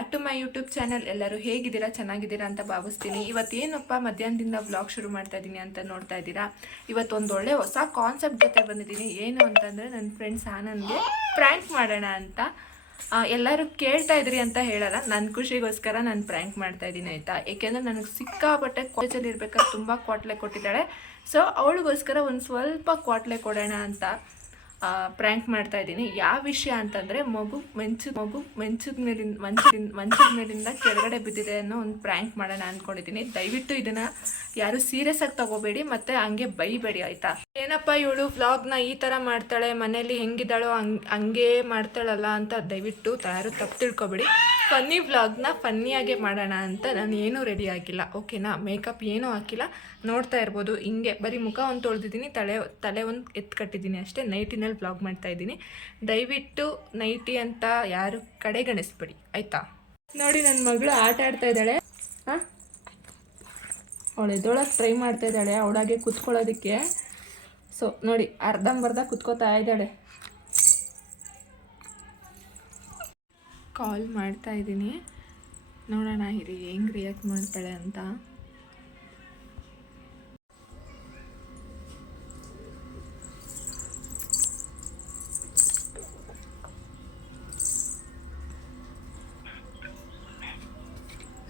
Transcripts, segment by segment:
Back to my YouTube channel. ಎಲ್ಲರೂ ಹೇಗಿದ್ದೀರಾ, ಚೆನ್ನಾಗಿದ್ದೀರಾ ಅಂತ ಭಾವಿಸ್ತೀನಿ. ಇವತ್ತೇನಪ್ಪ ಮಧ್ಯಾಹ್ನದಿಂದ ವ್ಲಾಗ್ ಶುರು ಮಾಡ್ತಾ ಇದ್ದೀನಿ ಅಂತ ನೋಡ್ತಾ ಇದ್ದೀರಾ. ಇವತ್ತೊಂದು ಒಳ್ಳೆ ಹೊಸ ಕಾನ್ಸೆಪ್ಟ್ ಜೊತೆ ಬಂದಿದ್ದೀನಿ. ಏನು ಅಂತಂದರೆ ನನ್ನ ಫ್ರೆಂಡ್ಸ್ ಆನಂದ್ಗೆ ಪ್ರ್ಯಾಂಕ್ ಮಾಡೋಣ ಅಂತ. ಎಲ್ಲರೂ ಕೇಳ್ತಾ ಇದ್ರಿ ಅಂತ ಹೇಳಲ್ಲ, ನನ್ನ ಖುಷಿಗೋಸ್ಕರ ನಾನು ಪ್ರ್ಯಾಂಕ್ ಮಾಡ್ತಾ ಇದ್ದೀನಿ ಆಯಿತಾ. ಏಕೆಂದರೆ ನನಗೆ ಸಿಕ್ಕಾಪಟ್ಟೆ ಕಾಲೇಜಲ್ಲಿ ಇರ್ಬೇಕಾದ್ರೆ ತುಂಬ ಕ್ವಾಟ್ಲೆ ಕೊಟ್ಟಿದ್ದಾಳೆ. ಸೊ ಅವಳಿಗೋಸ್ಕರ ಒಂದು ಸ್ವಲ್ಪ ಕ್ವಾಟ್ಲೆ ಕೊಡೋಣ ಅಂತ ಪ್ರ್ಯಾಂಕ್ ಮಾಡ್ತಾ ಇದ್ದೀನಿ. ಯಾವ ವಿಷಯ ಅಂತಂದರೆ ಮಗು ಮಂಚದ ಮೇಲಿಂದ ಕೆಳಗಡೆ ಬಿದ್ದಿದೆ ಅನ್ನೋ ಒಂದು ಪ್ರ್ಯಾಂಕ್ ಮಾಡೋಣ ಅಂದ್ಕೊಂಡಿದ್ದೀನಿ. ದಯವಿಟ್ಟು ಇದನ್ನು ಯಾರು ಸೀರಿಯಸ್ ಆಗಿ ತಗೋಬೇಡಿ, ಮತ್ತು ಹಂಗೆ ಬೈಬೇಡಿ ಆಯಿತಾ. ಏನಪ್ಪ ಇವಳು ವ್ಲಾಗ್ನ ಈ ಥರ ಮಾಡ್ತಾಳೆ, ಮನೇಲಿ ಹೆಂಗಿದ್ದಾಳೋ ಹಂಗೆ ಮಾಡ್ತಾಳಲ್ಲ ಅಂತ ದಯವಿಟ್ಟು ಯಾರು ತಪ್ಪು ತಿಳ್ಕೊಬೇಡಿ. ಫನ್ನಿ ವ್ಲಾಗ್ನ ಫನ್ನಿಯಾಗೆ ಮಾಡೋಣ ಅಂತ ನಾನು ಏನೂ ರೆಡಿ ಆಗಿಲ್ಲ, ಓಕೆನಾ. ಮೇಕಪ್ ಏನೂ ಹಾಕಿಲ್ಲ, ನೋಡ್ತಾ ಇರ್ಬೋದು. ಹಿಂಗೆ ಬರೀ ಮುಖ ಒಂದು ತೊಳೆದಿದ್ದೀನಿ, ತಲೆ ಒಂದು ಎತ್ಕಟ್ಟಿದ್ದೀನಿ ಅಷ್ಟೇ. ನೈಟಿನಲ್ಲಿ ವ್ಲಾಗ್ ಮಾಡ್ತಾಯಿದ್ದೀನಿ. ದಯವಿಟ್ಟು ನೈಟಿ ಅಂತ ಯಾರು ಕಡೆಗಣಿಸ್ಬೇಡಿ ಆಯಿತಾ. ನೋಡಿ ನನ್ನ ಮಗಳು ಆಟ ಆಡ್ತಾ ಇದ್ದಾಳೆ. ಅವಳು ಎದ್ದೊಳಗೆ ಟ್ರೈ ಮಾಡ್ತಾ ಇದ್ದಾಳೆ ಅವಳಾಗೆ ಕುತ್ಕೊಳ್ಳೋದಕ್ಕೆ. ಸೊ ನೋಡಿ ಅರ್ಧಂಬರ್ಧ ಕುತ್ಕೋತಾ ಇದ್ದಾಳೆ. ಕಾಲ್ ಮಾಡ್ತಾ ಇದ್ದೀನಿ, ನೋಡೋಣ ಇರಿ ಹೆಂಗೆ ರಿಯಾಕ್ಟ್ ಮಾಡ್ತಾಳೆ ಅಂತ.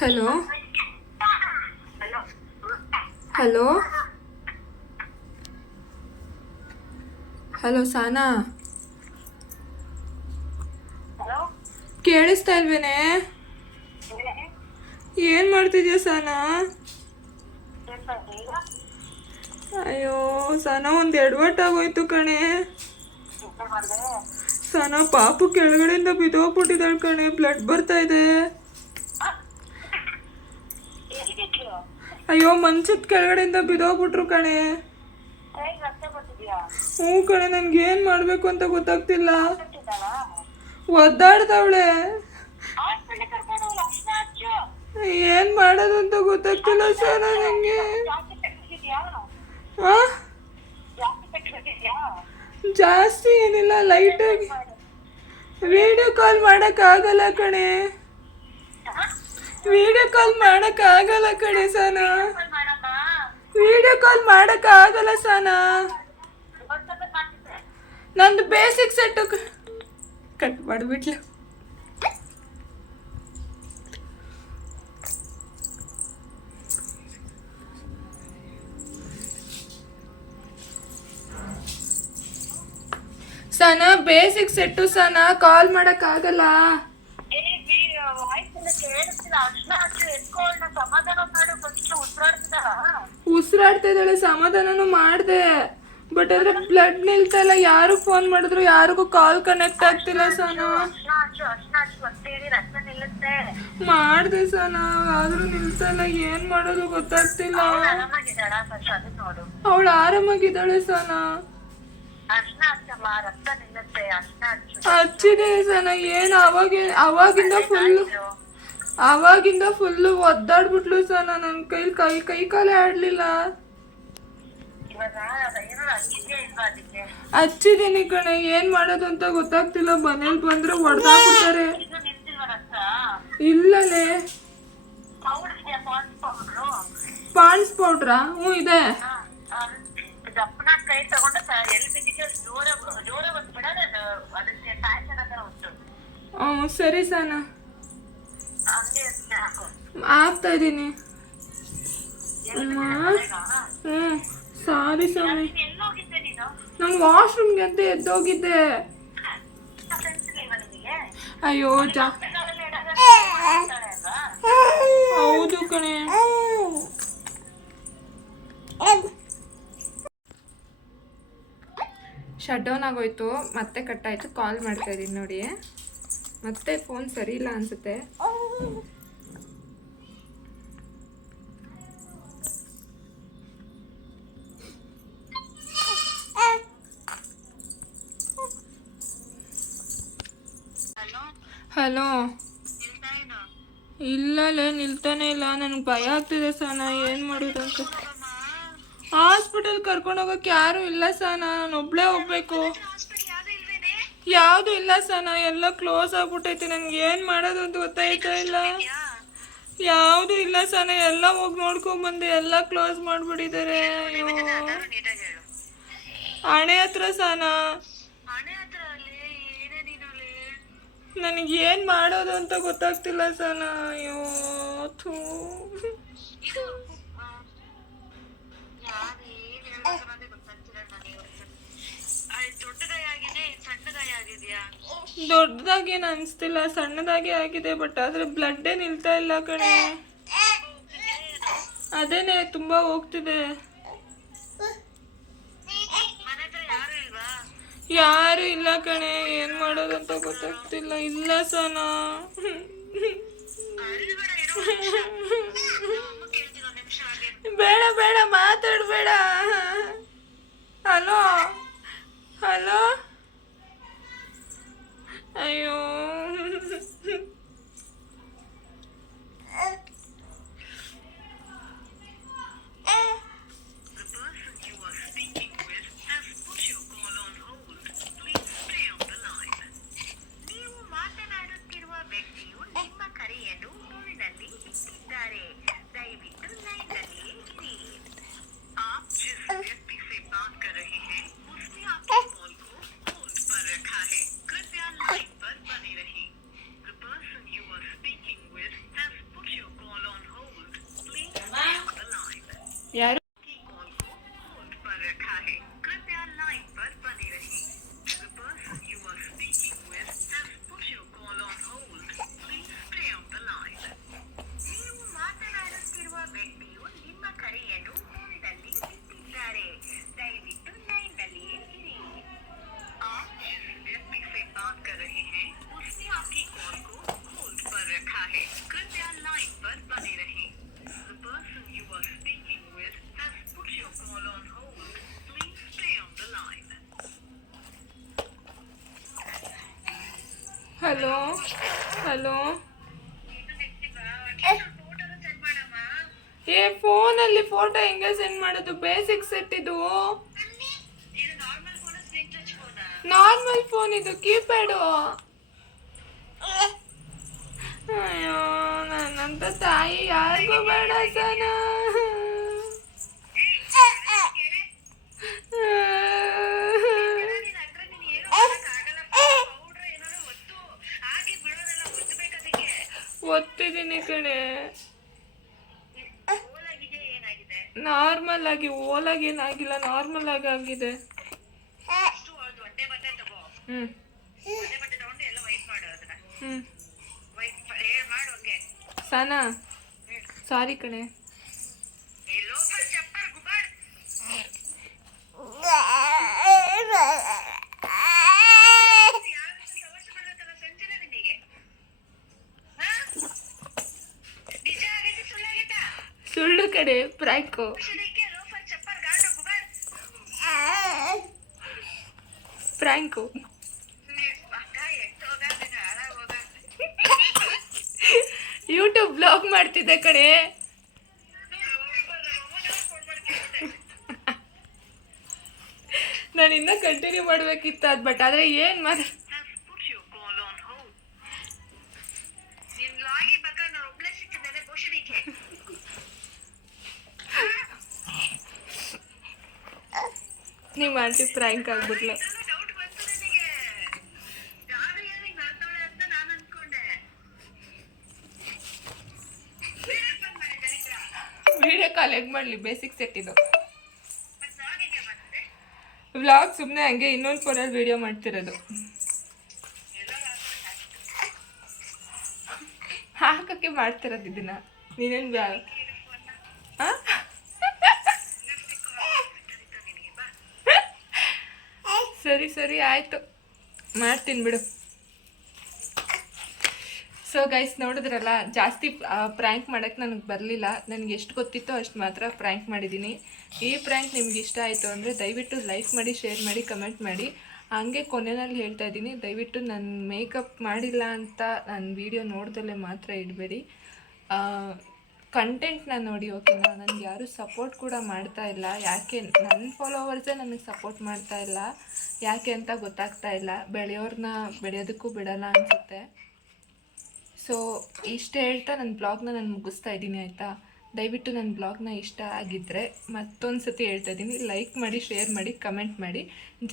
ಹಲೋ ಹಲೋ ಹಲೋ ಸಾನಾ, ಕೇಳಿಸ್ತಾ ಇಲ್ವೇನೆ? ಏನು ಮಾಡ್ತಿದ್ಯಾ ಸಾನಾ? ಅಯ್ಯೋ ಸಾನಾ, ಒಂದು ಎಡವಟ್ಟಾಗೋಯ್ತು ಕಣೆ. ಸಾನಾ ಪಾಪು ಕೆಳಗಡೆಯಿಂದ ಬಿದ್ದೋಗ್ಬಿಟ್ಟಿದ್ದಾಳೆ ಕಣೆ, ಬ್ಲಡ್ ಬರ್ತಾ ಇದೆ. ಅಯ್ಯೋ ಮಂಚದ ಕೆಳಗಡೆಯಿಂದ ಬಿದ್ದೋಗ್ಬಿಟ್ರು ಕಣೆ. ಹ್ಞೂ ಕಣೆ, ನನ್ಗೇನು ಮಾಡಬೇಕು ಅಂತ ಗೊತ್ತಾಗ್ತಿಲ್ಲ. ಒದ್ದಾಡ್ತಾವಳೆ, ಏನು ಮಾಡೋದು ಅಂತ ಗೊತ್ತಾಗ್ತಿಲ್ಲ ಸರ್ ನನಗೆ. ಜಾಸ್ತಿ ಏನಿಲ್ಲ, ಲೈಟಾಗಿ. ವಿಡಿಯೋ ಕಾಲ್ ಮಾಡೋಕ್ಕಾಗಲ್ಲ ಕಣೆ, ವಿಡಿಯೋ ಕಾಲ್ ಮಾಡೋಕ್ಕಾಗಲ್ಲ ಕಣೆ ಸಾನಾ, ವಿಡಿಯೋ ಕಾಲ್ ಮಾಡೋಕ್ಕಾಗಲ್ಲ ಸಾನಾ. ನಂದು ಬೇಸಿಕ್ ಸೆಟ್ಟು ಕಟ್ ಮಾಡಿಬಿಟ್ಲು. ಸಾನಾ ಬೇಸಿಕ್ ಸೆಟ್ಟು ಸಾನಾ, ಕಾಲ್ ಮಾಡೋಕ್ಕಾಗಲ್ಲ. ಉಸಿರಾಡ್ತಾ ಇದ್ದಾಳೆ, ಸಮಾಧಾನನೂ ಮಾಡಿದೆ. ಬಟ್ ಆದ್ರೆ ಬ್ಲಡ್ ನಿಲ್ತಾ ಇಲ್ಲ. ಯಾರು ಫೋನ್ ಮಾಡಿದ್ರು ಯಾರಿಗೂ ಕಾಲ್ ಕನೆಕ್ಟ್ ಆಗ್ತಿಲ್ಲ ಸಾನಾ. ಮಾಡಿದೆ ಸಾನಾ, ಆದ್ರೂ ನಿಲ್ತಾ ಇಲ್ಲ. ಏನ್ ಮಾಡೋದು ಗೊತ್ತಾಗ್ತಿಲ್ಲ. ಅವಳು ಆರಾಮಾಗಿದ್ದಾಳೆ ಸಾನಾ. ಹಚ್ಚಿದೆ ಸಾನಾ. ಏನು ಅವಾಗಿಂದ ಫುಲ್ಲು ಒದ್ದಾಡ್ಬಿಟ್ಲು ಸಾನಾ. ನನ್ನ ಕೈ ಕಾಲೇ ಆಡ್ಲಿಲ್ಲ. ಹಚ್ಚಿದ್ದೀನಿ ಕಣೆ, ಏನ್ ಮಾಡೋದು ಅಂತ ಗೊತ್ತಾಗ್ತಿಲ್ಲ. ಮನೇಲಿ ಬಂದ್ರೆ ಹೊಡೆದಾಕ್ಬಿಡ್ತಾರೆ. ಇಲ್ಲಲೇ ಪಾಂಡ್ಸ್ ಪೌಡ್ರಾ? ಹ್ಞೂ ಇದೆ. ಹ್ಞೂ ಸರಿ ಸಾನಾ, ಆಗ್ತಾ ಇದ್ದೀನಿ. ಹ್ಞೂ ಸಾರಿ ಸ್ವಾಮಿ, ನಾನು ವಾಶ್ರೂಮ್ಗೆ ಅಂತ ಎದ್ದೋಗಿದ್ದೆ. ಅಯ್ಯೋ ಹೌದು ಕಣೆ. ಶಟ್ ಡೌನ್ ಆಗೋಯ್ತು, ಮತ್ತೆ ಕಟ್ಟಾಯಿತು. ಕಾಲ್ ಮಾಡ್ತಾ ಇದ್ದೀನಿ ನೋಡಿ, ಮತ್ತೆ ಫೋನ್ ಸರಿ ಇಲ್ಲ ಅನ್ಸುತ್ತೆ. ಹಲೋ, ಇಲ್ಲಲೇ ನಿಲ್ತಾನೆ ಇಲ್ಲ. ನನಗೆ ಭಯ ಆಗ್ತಿದೆ ಸಾನಾ, ಏನು ಮಾಡೋದು ಅಂತ. ಹಾಸ್ಪಿಟಲ್ ಕರ್ಕೊಂಡು ಹೋಗೋಕೆ ಯಾರು ಇಲ್ಲ ಸಾನಾ, ನಾನು ಒಬ್ಳೇ ಹೋಗ್ಬೇಕು. ಯಾವುದು ಇಲ್ಲ ಸನ, ಎಲ್ಲ ಕ್ಲೋಸ್ ಆಗ್ಬಿಟ್ಟೈತೆ. ನನಗೆ ಏನು ಮಾಡೋದು ಅಂತ ಗೊತ್ತಾಯ್ತಾ ಇಲ್ಲ. ಯಾವುದು ಇಲ್ಲ ಸನ, ಎಲ್ಲ ಹೋಗಿ ನೋಡ್ಕೊಂಬಂದೆ, ಎಲ್ಲ ಕ್ಲೋಸ್ ಮಾಡಿಬಿಟ್ಟಿದ್ದಾರೆ. ಅಯ್ಯೋ ಹಣೆ ಹತ್ರ ಸನ, ನನಗೆ ಏನು ಮಾಡೋದು ಅಂತ ಗೊತ್ತಾಗ್ತಿಲ್ಲ ಸನ. ಅಯ್ಯೋ ಥೂ. ದೊಡ್ಡದಾಗೇನು ಅನಿಸ್ತಿಲ್ಲ, ಸಣ್ಣದಾಗೆ ಆಗಿದೆ. ಬಟ್ ಆದರೆ ಬ್ಲಡ್ಡೇ ನಿಲ್ತಾ ಇಲ್ಲ ಕಣೆ. ಅದೇನೆ ತುಂಬ ಹೋಗ್ತಿದೆ. ಯಾರು ಇಲ್ಲ ಕಣೆ, ಏನು ಮಾಡೋದು ಅಂತ ಗೊತ್ತಾಗ್ತಿಲ್ಲ. ಇಲ್ಲ ಸನ, ಬೇಡ ಬೇಡ ಮಾತಾಡಬೇಡ. Hello hello. ಅಯ್ಯೋ यार हेलो हेलो ಏ ಫೋನಲ್ಲಿ ಫೋಟೋ ಹೆಂಗೆ ಸೆಂಡ್ ಮಾಡೋದು? ಬೇಸಿಕ್ ಸೆಟ್ ಇದು. ನಾರ್ಮಲ್ ಫೋನ್ ಇದು, ಕೀಪ್ಯಾಡು. ಅಯ್ಯೋ ನನ್ನಂತ ತಾಯಿ ಯಾರಿಗೂ ಬೇಡ ಸನ. ಒತ್ತಿದ್ದೀನಿ ಕಣೆ. ನಾರ್ಮಲ್ ಆಗಿ, ಓಲಾಗಿ ಏನಾಗಿಲ್ಲ, ನಾರ್ಮಲ್ ಆಗಿ ಆಗಿದೆ. ಹ್ಮ್ ಸನಾ ಸಾರಿ ಕಣೆ. ಸುಳ್ಳು ಕಡೆ, ಪ್ರಾಂಕು. ಪ್ರಾಂಕು. ಯೂಟ್ಯೂಬ್ ಬ್ಲಾಗ್ ಮಾಡ್ತಿದ್ದೆ ಕಡೆ. ನಾನು ಇನ್ನ ಕಂಟಿನ್ಯೂ ಮಾಡ್ಬೇಕಿತ್ತು ಅದು, ಬಟ್ ಆದ್ರೆ ಏನ್ ಮಾಡಿ. ನೀವು ಆಂಟಿ ಪ್ರಾಂಕ್ ಆಗ್ಬಿಟ್ಲ. ವಿಡಿಯೋ ಕಾಲ್ ಹೆಂಗ್ ಮಾಡಲಿ? ಬೇಸಿಕ್ ಸೆಟ್ ಇದು. ವ್ಲಾಗ್ ಸುಮ್ಮನೆ ಹಂಗೆ ಇನ್ನೊಂದು ಫೋನಲ್ಲಿ ವಿಡಿಯೋ ಮಾಡ್ತಿರೋದು. ಹಾಕಕ್ಕೆ ಮಾಡ್ತಿರೋದು ಇದನ್ನ. ನೀನೇನು ಸರಿ ಸರಿ ಆಯಿತು, ಮಾಡ್ತೀನಿ ಬಿಡು. ಸೊ ಗೈಸ್ ನೋಡಿದ್ರಲ್ಲ, ಜಾಸ್ತಿ ಪ್ರ್ಯಾಂಕ್ ಮಾಡೋಕ್ಕೆ ನನಗೆ ಬರಲಿಲ್ಲ. ನನಗೆ ಎಷ್ಟು ಗೊತ್ತಿತ್ತೋ ಅಷ್ಟು ಮಾತ್ರ ಪ್ರ್ಯಾಂಕ್ ಮಾಡಿದ್ದೀನಿ. ಈ ಪ್ರ್ಯಾಂಕ್ ನಿಮ್ಗೆ ಇಷ್ಟ ಆಯಿತು ಅಂದರೆ ದಯವಿಟ್ಟು ಲೈಕ್ ಮಾಡಿ, ಶೇರ್ ಮಾಡಿ, ಕಮೆಂಟ್ ಮಾಡಿ. ಹಾಗೆ ಕೊನೆಯಲ್ಲಿ ಹೇಳ್ತಾ ಇದ್ದೀನಿ, ದಯವಿಟ್ಟು ನಾನು ಮೇಕಪ್ ಮಾಡಿಲ್ಲ ಅಂತ ನನ್ನ ವೀಡಿಯೋ ನೋಡ್ದಲ್ಲೇ ಮಾತ್ರ ಇಡಬೇಡಿ. ಕಂಟೆಂಟ್ನ ನೋಡಿ, ಓಕೆನಾ. ನನಗೆ ಯಾರೂ ಸಪೋರ್ಟ್ ಕೂಡ ಮಾಡ್ತಾ ಇಲ್ಲ. ಯಾಕೆ ನನ್ನ ಫಾಲೋವರ್ಸೇ ನನಗೆ ಸಪೋರ್ಟ್ ಮಾಡ್ತಾ ಇಲ್ಲ, ಯಾಕೆ ಅಂತ ಗೊತ್ತಾಗ್ತಾ ಇಲ್ಲ. ಬೆಳೆಯೋರನ್ನ ಬೆಳೆಯೋದಕ್ಕೂ ಬಿಡಲ್ಲ ಅನಿಸುತ್ತೆ. ಸೊ ಇಷ್ಟು ಹೇಳ್ತಾ ನನ್ನ ಬ್ಲಾಗ್ನ ನಾನು ಮುಗಿಸ್ತಾ ಇದ್ದೀನಿ, ಆಯಿತಾ. ದಯವಿಟ್ಟು ನನ್ನ ಬ್ಲಾಗ್ನ ಇಷ್ಟ ಆಗಿದ್ದರೆ ಮತ್ತೊಂದು ಸತಿ ಹೇಳ್ತಾ ಇದ್ದೀನಿ, ಲೈಕ್ ಮಾಡಿ, ಶೇರ್ ಮಾಡಿ, ಕಮೆಂಟ್ ಮಾಡಿ.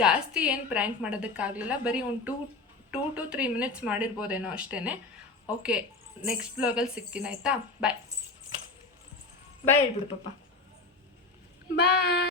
ಜಾಸ್ತಿ ಏನು ಪ್ರ್ಯಾಂಕ್ ಮಾಡೋದಕ್ಕಾಗಲಿಲ್ಲ, ಬರೀ ಒಂದು 2 to 3 ಮಿನಿಟ್ಸ್ ಮಾಡಿರ್ಬೋದೇನೋ ಅಷ್ಟೇ. ಓಕೆ, ನೆಕ್ಸ್ಟ್ ಬ್ಲಾಗಲ್ಲಿ ಸಿಗ್ತೀನಿ, ಆಯಿತಾ. ಬಾಯ್ ಬಾಯ್ ಹೇಳ್ಬಿಡು ಪಾಪ. ಬಾಯ್.